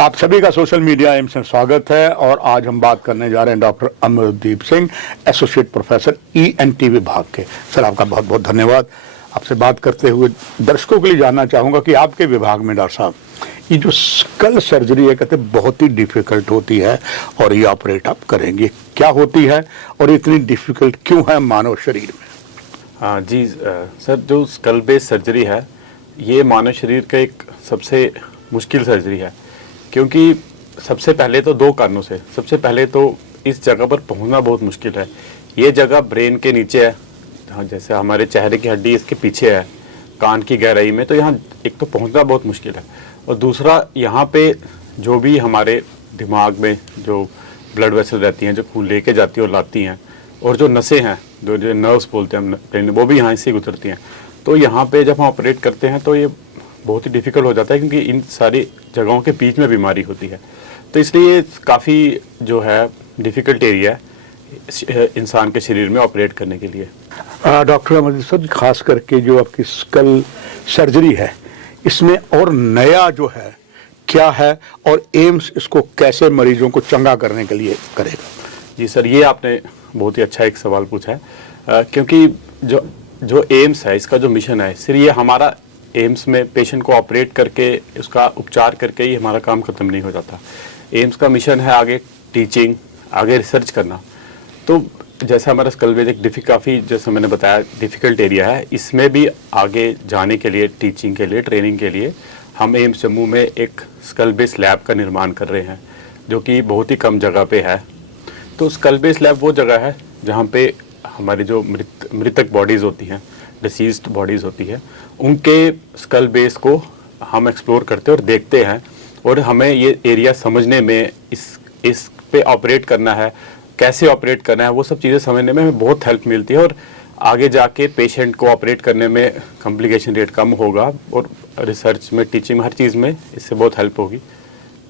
आप सभी का सोशल मीडिया एम्स में स्वागत है और आज हम बात करने जा रहे हैं doctor Amardeep Singh, associate professor ENT विभाग के। सर, आपका बहुत बहुत धन्यवाद। आपसे बात करते हुए दर्शकों के लिए जानना चाहूँगा कि आपके विभाग में डॉक्टर साहब ये जो स्कल सर्जरी है, कहते बहुत ही डिफ़िकल्ट होती है और ये ऑपरेट आप करेंगे, क्या होती है और इतनी डिफ़िकल्ट क्यों है मानव शरीर में? हाँ जी सर, जो स्कल बेस सर्जरी है ये मानव शरीर का एक सबसे मुश्किल सर्जरी है, क्योंकि सबसे पहले तो दो कारणों से। सबसे पहले तो इस जगह पर पहुंचना बहुत मुश्किल है। ये जगह ब्रेन के नीचे है, हाँ, जैसे हमारे चेहरे की हड्डी इसके पीछे है कान की गहराई में, तो यहाँ एक तो पहुंचना बहुत मुश्किल है और दूसरा यहाँ पे जो भी हमारे दिमाग में जो ब्लड वेसल रहती हैं, जो खून लेके जाती है और लाती हैं, और जो नसें हैं, जो नर्व्स बोलते हैं हम ब्रेन में, वो भी यहाँ से गुजरती हैं। तो यहाँ पे जब हम ऑपरेट करते हैं तो ये बहुत ही डिफ़िकल्ट हो जाता है, क्योंकि इन सारी जगहों के बीच में बीमारी होती है। तो इसलिए काफ़ी जो है डिफ़िकल्ट एरिया है इंसान के शरीर में ऑपरेट करने के लिए। डॉक्टर अमरदीप सर, खास करके जो आपकी स्कल सर्जरी है इसमें और नया जो है क्या है और एम्स इसको कैसे मरीजों को चंगा करने के लिए करेगा? जी सर, ये आपने बहुत ही अच्छा एक सवाल पूछा है, क्योंकि जो एम्स है, इसका जो मिशन है, सिर्फ ये हमारा एम्स में पेशेंट को ऑपरेट करके उसका उपचार करके ही हमारा काम ख़त्म नहीं हो जाता। एम्स का मिशन है आगे टीचिंग, आगे रिसर्च करना। तो जैसे हमारा स्कल बेस एक काफ़ी, जैसे मैंने बताया, डिफ़िकल्ट एरिया है, इसमें भी आगे जाने के लिए, टीचिंग के लिए, ट्रेनिंग के लिए हम एम्स जम्मू में एक स्कल बेस लैब का निर्माण कर रहे हैं, जो कि बहुत ही कम जगह पे है। तो स्कल बेस लैब वो जगह है जहाँ पे हमारी जो मृतक बॉडीज़ होती हैं, डिसीज्ड बॉडीज़ होती है, उनके स्कल बेस को हम एक्सप्लोर करते हैं और देखते हैं, और हमें ये एरिया समझने में, इस पे ऑपरेट करना है, कैसे ऑपरेट करना है, वो सब चीज़ें समझने में हमें बहुत हेल्प मिलती है। और आगे जाके पेशेंट को ऑपरेट करने में कॉम्प्लिकेशन रेट कम होगा और रिसर्च में, टीचिंग में, हर चीज़ में इससे बहुत हेल्प होगी।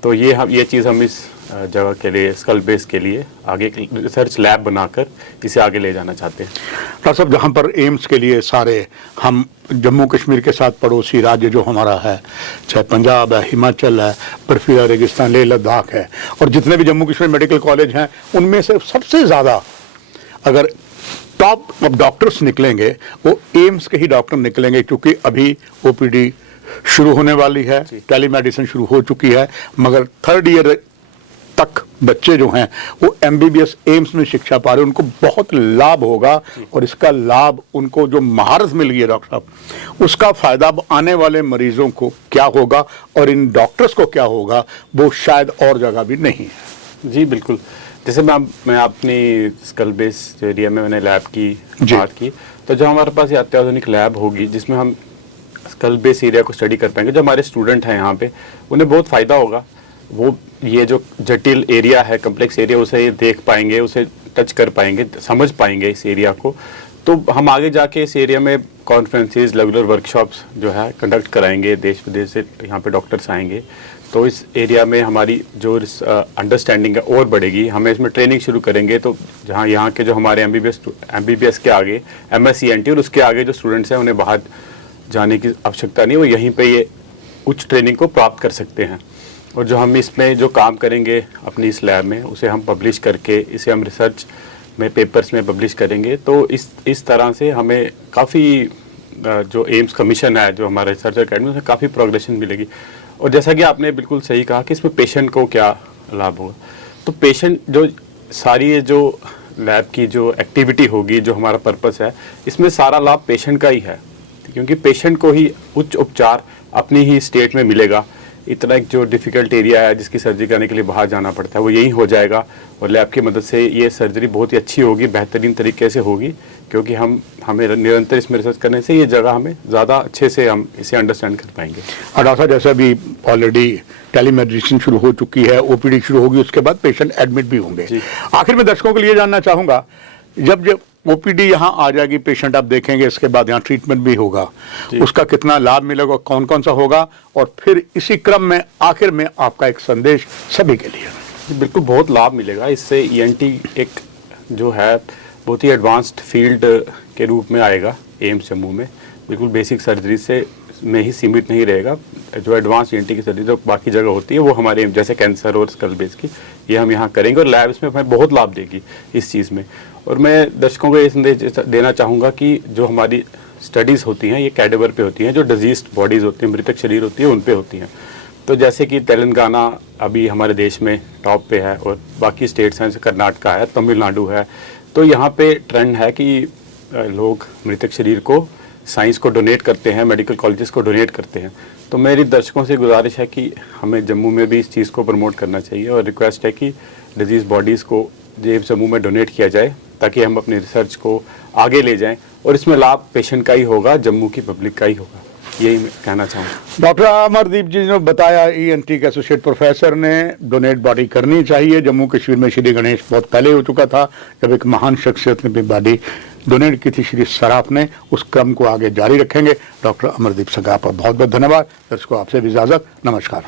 तो ये चीज़ हम इस जगह के लिए, स्कल बेस के लिए आगे रिसर्च लैब बनाकर इसे आगे ले जाना चाहते हैं। डॉक्टर साहब, जहाँ पर एम्स के लिए सारे हम जम्मू कश्मीर के साथ पड़ोसी राज्य जो हमारा है, चाहे पंजाब है, हिमाचल है, बर्फीला रेगिस्तान, लेह लद्दाख है, और जितने भी जम्मू कश्मीर मेडिकल कॉलेज हैं, उनमें से सबसे ज़्यादा अगर टॉप अब डॉक्टर्स निकलेंगे वो एम्स के ही डॉक्टर निकलेंगे, क्योंकि अभी OPD शुरू होने वाली है, टेलीमेडिसिन शुरू हो चुकी है, मगर 3rd ईयर तक बच्चे जो हैं वो MBBS एम्स में शिक्षा पा रहे हैं, उनको बहुत लाभ होगा। और इसका लाभ, उनको जो महारत मिल गई है डॉक्टर साहब, उसका फायदा आने वाले मरीजों को क्या होगा और इन डॉक्टर्स को क्या होगा, वो शायद और जगह भी नहीं है। जी बिल्कुल। जैसे मैं अपनी स्कल बेस एरिया में मैंने लैब की बात की, तो जो हमारे पास ये अत्याधुनिक लैब होगी जिसमें हम स्कल बेस एरिया को स्टडी कर पाएंगे, जो हमारे स्टूडेंट हैं यहाँ पे उन्हें बहुत फ़ायदा होगा। वो ये जो जटिल एरिया है, कम्प्लेक्स एरिया, उसे देख पाएंगे, उसे टच कर पाएंगे, समझ पाएंगे इस एरिया को। तो हम आगे जाके इस एरिया में कॉन्फ्रेंसेस, रेगुलर वर्कशॉप्स जो है कंडक्ट कराएंगे, देश विदेश से यहाँ पे डॉक्टर्स आएंगे। तो इस एरिया में हमारी जो अंडरस्टैंडिंग है और बढ़ेगी। हमें इसमें ट्रेनिंग शुरू करेंगे, तो जहाँ यहाँ के जो हमारे MBBS के आगे MSc ENT और उसके आगे जो स्टूडेंट्स हैं, उन्हें बाहर जाने की आवश्यकता नहीं, वो यहीं पे ये उच्च ट्रेनिंग को प्राप्त कर सकते हैं। और जो हम इसमें जो काम करेंगे अपनी इस लैब में, उसे हम पब्लिश करके, इसे हम रिसर्च में, पेपर्स में पब्लिश करेंगे। तो इस तरह से हमें काफ़ी जो एम्स का मिशन है, जो हमारा रिसर्च अकेडमी, उसमें काफ़ी प्रोग्रेशन मिलेगी। और जैसा कि आपने बिल्कुल सही कहा कि इसमें पेशेंट को क्या लाभ होगा, तो पेशेंट जो सारी जो लैब की जो एक्टिविटी होगी, जो हमारा पर्पस है, इसमें सारा लाभ पेशेंट का ही है, क्योंकि पेशेंट को ही उच्च उपचार अपनी ही स्टेट में मिलेगा। इतना एक जो डिफ़िकल्ट एरिया है जिसकी सर्जरी करने के लिए बाहर जाना पड़ता है, वो यही हो जाएगा। और लैब की मदद से ये सर्जरी बहुत ही अच्छी होगी, बेहतरीन तरीके से होगी, क्योंकि हमें निरंतर इसमें रिसर्च करने से ये जगह हमें ज़्यादा अच्छे से हम इसे अंडरस्टैंड कर पाएंगे। और डॉक्टर साहब, जैसे अभी ऑलरेडी टेलीमेडिसिन शुरू हो चुकी है, OPD शुरू होगी, उसके बाद पेशेंट एडमिट भी होंगे। आखिर में दर्शकों के लिए जानना चाहूँगा, जब OPD यहाँ आ जाएगी, पेशेंट आप देखेंगे, इसके बाद यहाँ ट्रीटमेंट भी होगा, उसका कितना लाभ मिलेगा, कौन कौन सा होगा, और फिर इसी क्रम में आखिर में आपका एक संदेश सभी के लिए? बिल्कुल, बहुत लाभ मिलेगा इससे। ENT एक जो है बहुत ही एडवांस्ड फील्ड के रूप में आएगा एम्स जम्मू में। बिल्कुल बेसिक सर्जरी से में ही सीमित नहीं रहेगा। जो एडवांस ईएनटी की सर्जरी जो बाकी जगह होती है वो हमारे जैसे कैंसर और स्कल बेस की ये हम यहाँ करेंगे, और लैब इसमें हमें बहुत लाभ देगी इस चीज़ में। और मैं दर्शकों को ये संदेश देना चाहूँगा कि जो हमारी स्टडीज़ होती हैं ये कैडेवर पे होती हैं, जो डिजीज्ड बॉडीज़ होती हैं, मृतक शरीर होती है, उन पे होती हैं। तो जैसे कि तेलंगाना अभी हमारे देश में टॉप पे है, और बाकी स्टेट्स हैं जैसे कर्नाटका है, तमिलनाडु है, तो यहाँ पे ट्रेंड है कि लोग मृतक शरीर को साइंस को डोनेट करते हैं, मेडिकल कॉलेजेस को डोनेट करते हैं। तो मेरी दर्शकों से गुजारिश है कि हमें जम्मू में भी इस चीज़ को प्रमोट करना चाहिए, और रिक्वेस्ट है कि डिजीज़ बॉडीज़ को जम्मू में डोनेट किया जाए ताकि हम अपनी रिसर्च को आगे ले जाएं, और इसमें लाभ पेशेंट का ही होगा, जम्मू की पब्लिक का ही होगा। यही मैं कहना चाहूँगा। डॉक्टर अमरदीप जी ने बताया, ईएनटी के एसोसिएट प्रोफेसर ने, डोनेट बॉडी करनी चाहिए। जम्मू कश्मीर में श्री गणेश बहुत पहले हो चुका था जब एक महान शख्सियत ने भी बॉडी डोनेट की थी, श्री सराफ ने। उस क्रम को आगे जारी रखेंगे। डॉक्टर अमरदीप सगा पर बहुत बहुत धन्यवाद। दर्शकों आपसे भी इजाजत, नमस्कार।